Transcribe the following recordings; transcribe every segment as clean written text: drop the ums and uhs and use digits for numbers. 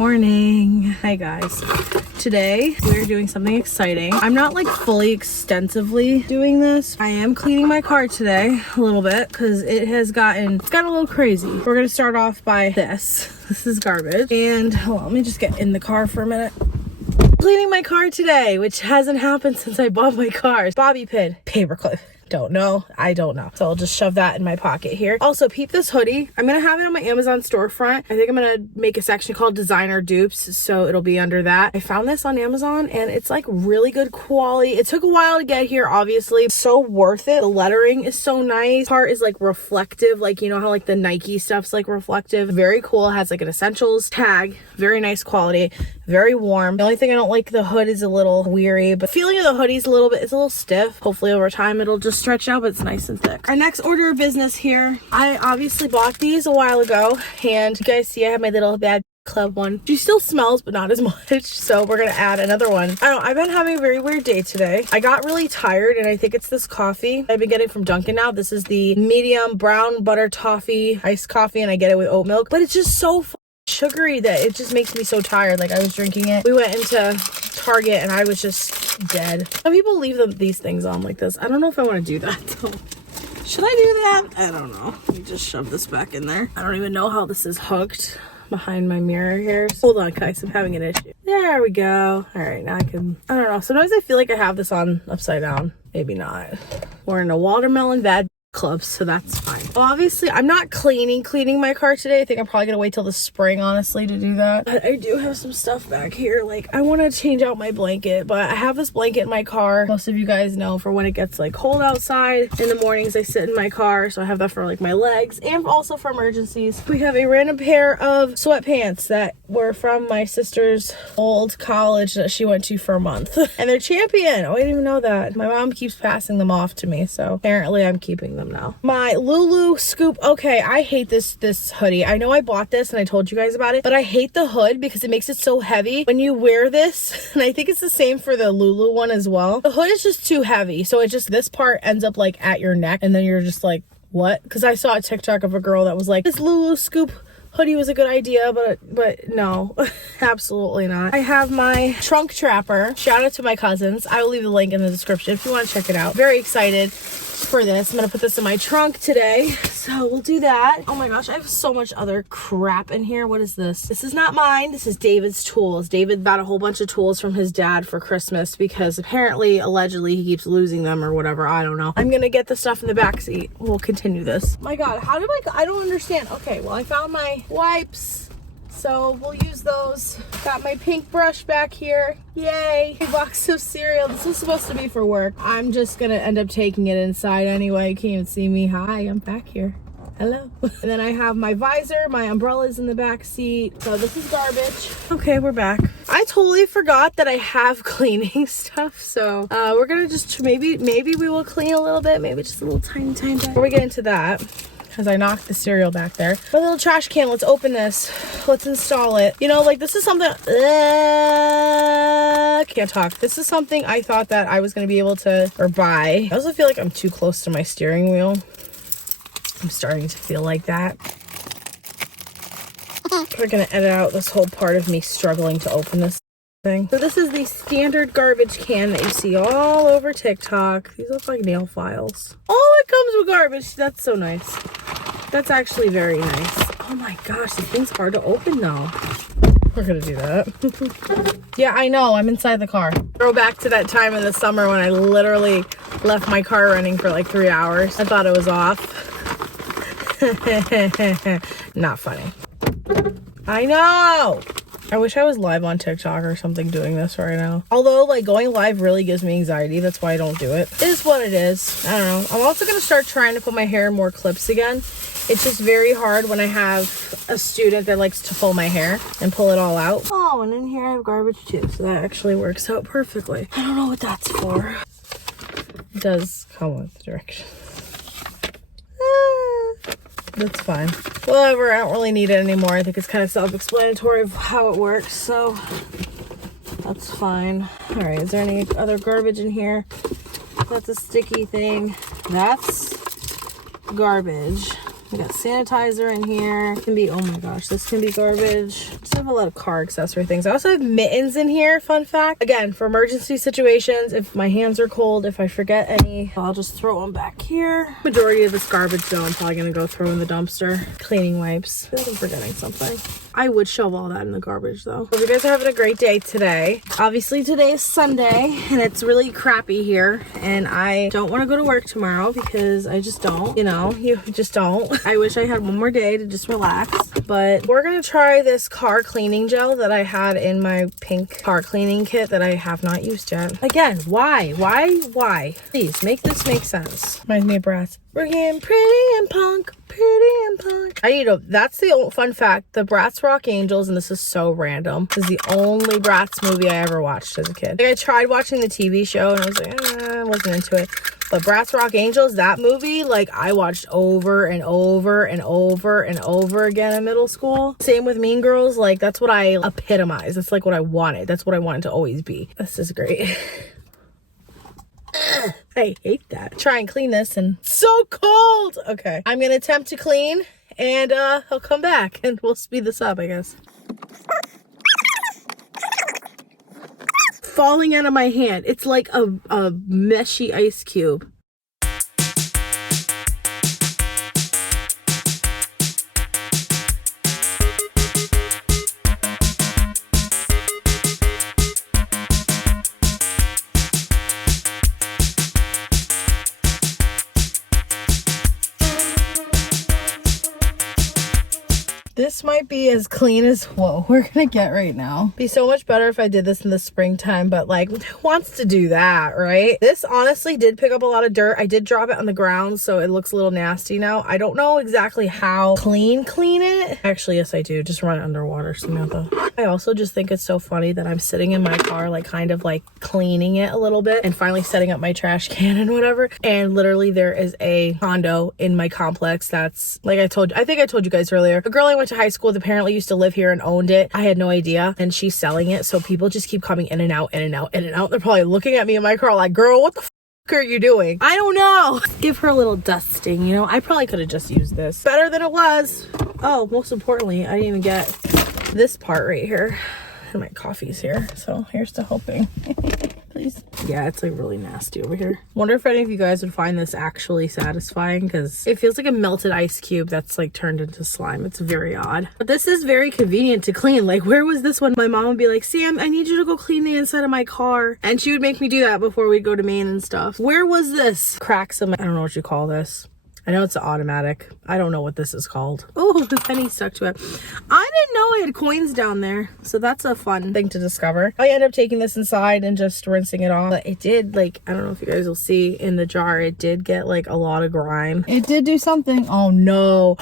morning. Hi guys. Today we're doing something exciting. I'm not like fully extensively doing this. I am cleaning my car today a little bit because it's gotten a little crazy. We're gonna start off by this. This is garbage. And hold on, let me just get in the car for a minute. Cleaning my car today, which hasn't happened since I bought my car. Bobby pin, paperclip. Don't know. I don't know. So I'll just shove that in my pocket here. Also, peep this hoodie. I'm gonna have it on my Amazon storefront. I think I'm gonna make a section called designer dupes, so it'll be under that. I found this on Amazon and it's like really good quality. It took a while to get here, obviously. So worth it. The lettering is so nice. Part is like reflective, like you know how like the Nike stuff's like reflective. Very cool. It has like an essentials tag. Very nice quality. Very warm. The only thing I don't like, the hood is a little weary, but feeling of the hoodie's a little bit, it's a little stiff. Hopefully over time it'll just stretch out, but it's nice and thick. Our next order of business here, I obviously bought these a while ago, and you guys see I have my little bad club one. She still smells, but not as much, so we're gonna add another one. I don't know, I've been having a very weird day today. I got really tired, and I think it's this coffee I've been getting from Dunkin' now. This is the medium brown butter toffee iced coffee, and I get it with oat milk, but it's just so sugary that it just makes me so tired. Like I was drinking it. We went into Target and I was just dead. Some people leave these things on like this. I don't know if I want to do that though. Should I do that? I don't know. Let me just shove this back in there. I don't even know how this is hooked behind my mirror here. Hold on guys, I'm having an issue. There we go. All right, now I don't know. Sometimes I feel like I have this on upside down. Maybe not. We're in a watermelon bad club, so that's fine. Well, obviously I'm not cleaning my car today. I think I'm probably gonna wait till the spring honestly to do that, but I do have some stuff back here. Like I want to change out my blanket, but I have this blanket in my car, most of you guys know, for when it gets like cold outside. In the mornings I sit in my car, so I have that for like my legs and also for emergencies. We have a random pair of sweatpants that were from my sister's old college that she went to for a month and they're champion. Oh, I didn't even know that. My mom keeps passing them off to me, so apparently I'm keeping them now. My Lulu scoop. Okay, I hate this hoodie. I know I bought this and I told you guys about it, but I hate the hood because it makes it so heavy when you wear this. And I think it's the same for the Lulu one as well. The hood is just too heavy, so it just, this part ends up like at your neck and then you're just like, what? Because I saw a TikTok of a girl that was like, this Lulu scoop hoodie was a good idea, but no, absolutely not. I have my trunk trapper. Shout out to my cousins. I will leave the link in the description if you want to check it out. Very excited for this. I'm gonna put this in my trunk today, so we'll do that. Oh my gosh, I have so much other crap in here. What is this? This is not mine. This is David's tools. David bought a whole bunch of tools from his dad for Christmas because apparently, allegedly, he keeps losing them or whatever. I don't know. I'm gonna get the stuff in the back seat. We'll continue this. My God, how did I don't understand. Okay, well, I found my wipes, so we'll use those. Got my pink brush back here. Yay! A box of cereal. This was supposed to be for work. I'm just gonna end up taking it inside anyway. You can't even see me. Hi, I'm back here. Hello. And then I have my visor, my umbrellas in the back seat. So this is garbage. Okay, we're back. I totally forgot that I have cleaning stuff. So we're gonna just, maybe we will clean a little bit. Maybe just a little tiny bit. Before we get into that, because I knocked the cereal back there. My little trash can, let's open this. Let's install it. You know, like this is something, can't talk. This is something I thought that I was gonna be able to, or buy. I also feel like I'm too close to my steering wheel. I'm starting to feel like that. We're gonna edit out this whole part of me struggling to open this thing. So this is the standard garbage can that you see all over TikTok. These look like nail files. Oh, it comes with garbage. That's so nice. That's actually very nice. Oh my gosh, this thing's hard to open though. We're gonna do that. Yeah, I know, I'm inside the car. Throw back to that time in the summer when I literally left my car running for like 3 hours. I thought it was off. Not funny. I know! I wish I was live on TikTok or something doing this right now. Although, like, going live really gives me anxiety. That's why I don't do it. It is what it is. I don't know. I'm also going to start trying to put my hair in more clips again. It's just very hard when I have a student that likes to pull my hair and pull it all out. Oh, and in here I have garbage too. So that actually works out perfectly. I don't know what that's for. It does come with directions. That's fine. Whatever, I don't really need it anymore. I think it's kind of self-explanatory of how it works, so that's fine. All right, is there any other garbage in here? That's a sticky thing. That's garbage. We got sanitizer in here. It can be, oh my gosh, this can be garbage. Just have a lot of car accessory things. I also have mittens in here, fun fact. Again, for emergency situations, if my hands are cold, if I forget any, I'll just throw them back here. Majority of this garbage though, I'm probably gonna go throw in the dumpster. Cleaning wipes. I feel like I'm forgetting something. I would shove all that in the garbage though. Hope you guys are having a great day today. Obviously today is Sunday and it's really crappy here and I don't want to go to work tomorrow because I just don't, you know, you just don't. I wish I had one more day to just relax, but we're gonna try this car cleaning gel that I had in my pink car cleaning kit that I have not used yet. Again, why? Please make this make sense. Reminds me of Bratz. We're getting pretty and punk, that's the old fun fact. The Bratz Rock Angels, and this is so random, is the only Bratz movie I ever watched as a kid. Like, I tried watching the TV show and I was like, I wasn't into it. But Bratz Rock Angels, that movie, like I watched over and over and over and over again in middle school. Same with Mean Girls, like that's what I epitomized. That's like what I wanted. That's what I wanted to always be. This is great. I hate that. Try and clean this and so cold. Okay, I'm gonna attempt to clean and I'll come back and we'll speed this up, I guess. Falling out of my hand. It's like a meshy ice cube. This might be as clean as whoa we're gonna get right now. Be so much better if I did this in the springtime, but like who wants to do that, right? This honestly did pick up a lot of dirt. I did drop it on the ground, so it looks a little nasty now. I don't know exactly how clean it. Actually, yes I do. Just run it underwater, Samantha. I also just think it's so funny that I'm sitting in my car, like kind of like cleaning it a little bit and finally setting up my trash can and whatever. And literally there is a condo in my complex that's like I think I told you guys earlier. A girl I went to high school that apparently used to live here and owned it. I had no idea, and she's selling it, so people just keep coming in and out. They're probably looking at me in my car like, girl, what the are you doing? I don't know. Give her a little dusting, you know. I probably could have just used this. Better than it was. Oh, most importantly, I didn't even get this part right here. And my coffee's here, so here's to hoping. Please. Yeah, it's like really nasty over here. Wonder if any of you guys would find this actually satisfying, because it feels like a melted ice cube that's like turned into slime. It's very odd, but this is very convenient to clean. Like, where was this when my mom would be like, Sam, I need you to go clean the inside of my car, and she would make me do that before we'd go to Maine and stuff. Where was this? Cracks in my, I don't know what you call this. I know it's an automatic. I don't know what this is called. Oh, the penny stuck to it. I didn't know I had coins down there. So that's a fun thing to discover. I end up taking this inside and just rinsing it off. But it did, like, I don't know if you guys will see in the jar, it did get like a lot of grime. It did do something. Oh no.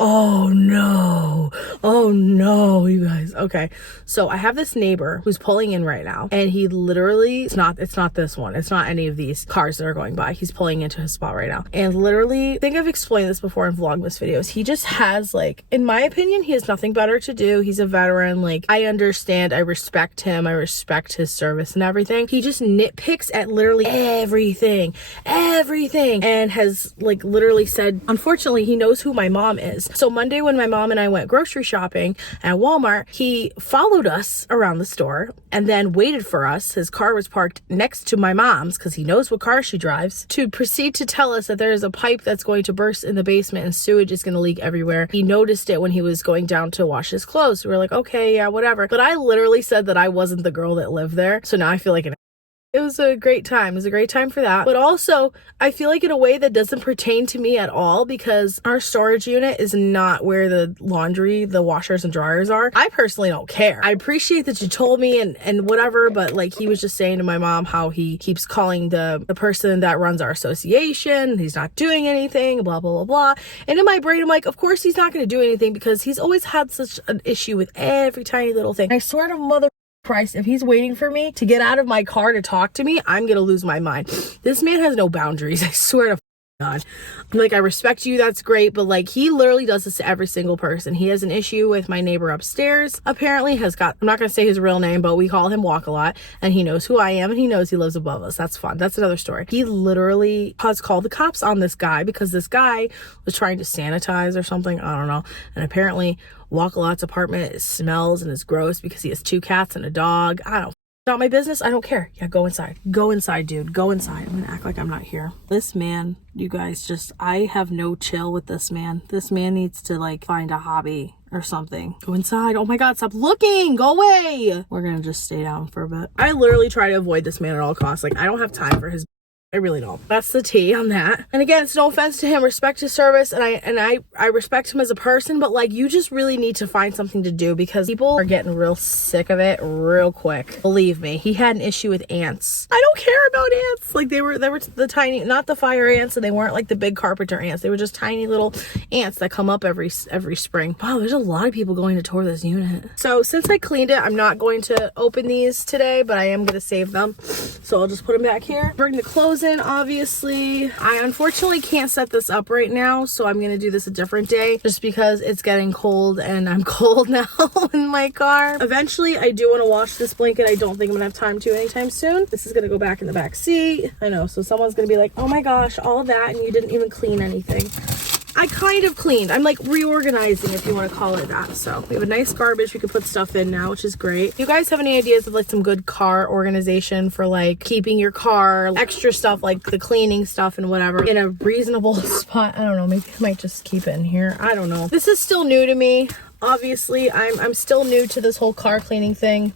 Oh no. Oh no, you guys. Okay. So I have this neighbor who's pulling in right now. And he literally, it's not this one. It's not any of these cars that are going by. He's pulling into his spot right now. And literally, I think I've explained this before in Vlogmas videos. He just has, like, in my opinion, he has nothing better to do. He's a veteran. Like, I understand. I respect him. I respect his service and everything. He just nitpicks at literally everything, and has, like, literally said, unfortunately, he knows who my mom is. So Monday when my mom and I went grocery shopping at Walmart, he followed us around the store and then waited for us. His car was parked next to my mom's because he knows what car she drives, to proceed to tell us that there is a pipe that's going to burst in the basement and sewage is going to leak everywhere. He noticed it when he was going down to wash his clothes. We were like, okay, yeah, whatever. But I literally said that I wasn't the girl that lived there. So now I feel like it was a great time. It was a great time for that. But also, I feel like in a way that doesn't pertain to me at all, because our storage unit is not where the laundry, the washers and dryers are. I personally don't care. I appreciate that you told me and whatever, but like, he was just saying to my mom how he keeps calling the person that runs our association. He's not doing anything, blah, blah, blah, blah. And in my brain, I'm like, of course he's not going to do anything, because he's always had such an issue with every tiny little thing. I swear to mother Christ, if he's waiting for me to get out of my car to talk to me, I'm gonna lose my mind. This man has no boundaries. I swear to God. Like, I respect you, that's great, but like, he literally does this to every single person. He has an issue with my neighbor upstairs, apparently has got, I'm not gonna say his real name, but we call him Walk a Lot, and he knows who I am, and he knows he lives above us. That's fun. That's another story. He literally has called the cops on this guy because this guy was trying to sanitize or something, I don't know, and apparently Walk a Lot's apartment smells and is gross because he has 2 cats and a dog. I don't, not my business. I don't care. Yeah, go inside. Go inside, dude. Go inside. I'm gonna act like I'm not here. This man, you guys, just, I have no chill with this man. This man needs to like find a hobby or something. Go inside. Oh my God, stop looking. Go away. We're gonna just stay down for a bit. I literally try to avoid this man at all costs. Like, I don't have time for his, I really don't. That's the tea on that. And again, it's no offense to him, respect his service, and I respect him as a person, but like, you just really need to find something to do because people are getting real sick of it real quick. Believe me, he had an issue with ants. I don't care about ants. Like, they were the tiny, not the fire ants, and they weren't like the big carpenter ants. They were just tiny little ants that come up every spring. Wow, there's a lot of people going to tour this unit. So since I cleaned it, I'm not going to open these today, but I am going to save them. So I'll just put them back here. Bring the clothes in, obviously. I unfortunately can't set this up right now, so I'm gonna do this a different day just because it's getting cold and I'm cold now in my car. Eventually, I do want to wash this blanket. I don't think I'm gonna have time to anytime soon. This is gonna go back in the back seat. I know, so someone's gonna be like, oh my gosh, all that and you didn't even clean anything. I kind of cleaned. I'm like reorganizing, if you want to call it that. So we have a nice garbage we can put stuff in now, which is great. You guys have any ideas of like some good car organization for like keeping your car, extra stuff like the cleaning stuff and whatever in a reasonable spot? I don't know, maybe I might just keep it in here. I don't know. This is still new to me. Obviously, I'm still new to this whole car cleaning thing.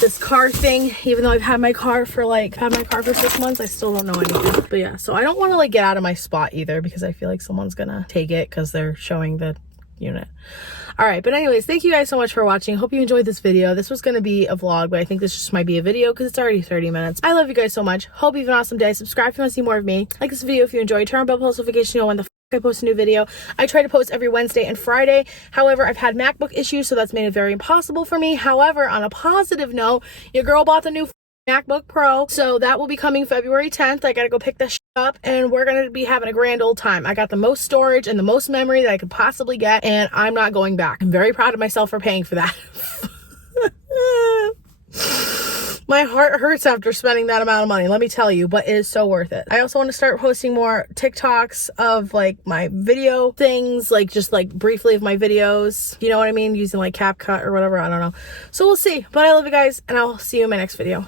This car thing, even though I've had my car for 6 months, I still don't know anything. But yeah, so I don't want to like get out of my spot either because I feel like someone's gonna take it because they're showing the unit. All right, but anyways, thank you guys so much for watching. Hope you enjoyed this video. This was gonna be a vlog, but I think this just might be a video because it's already 30 minutes. I love you guys so much. Hope you have an awesome day. Subscribe if you want to see more of me. Like this video if you enjoyed. Turn on bell notification, you know when the I post a new video. I try to post every Wednesday and Friday. However, I've had MacBook issues, so that's made it very impossible for me. However, on a positive note, your girl bought the new MacBook Pro, so that will be coming February 10th. I gotta go pick that up, and we're gonna be having a grand old time. I got the most storage and the most memory that I could possibly get, and I'm not going back. I'm very proud of myself for paying for that. My heart hurts after spending that amount of money, let me tell you, but it is so worth it. I also want to start posting more TikToks of like my video things, like just like briefly of my videos, you know what I mean, using like CapCut or whatever, I don't know. So we'll see, but I love you guys, and I'll see you in my next video.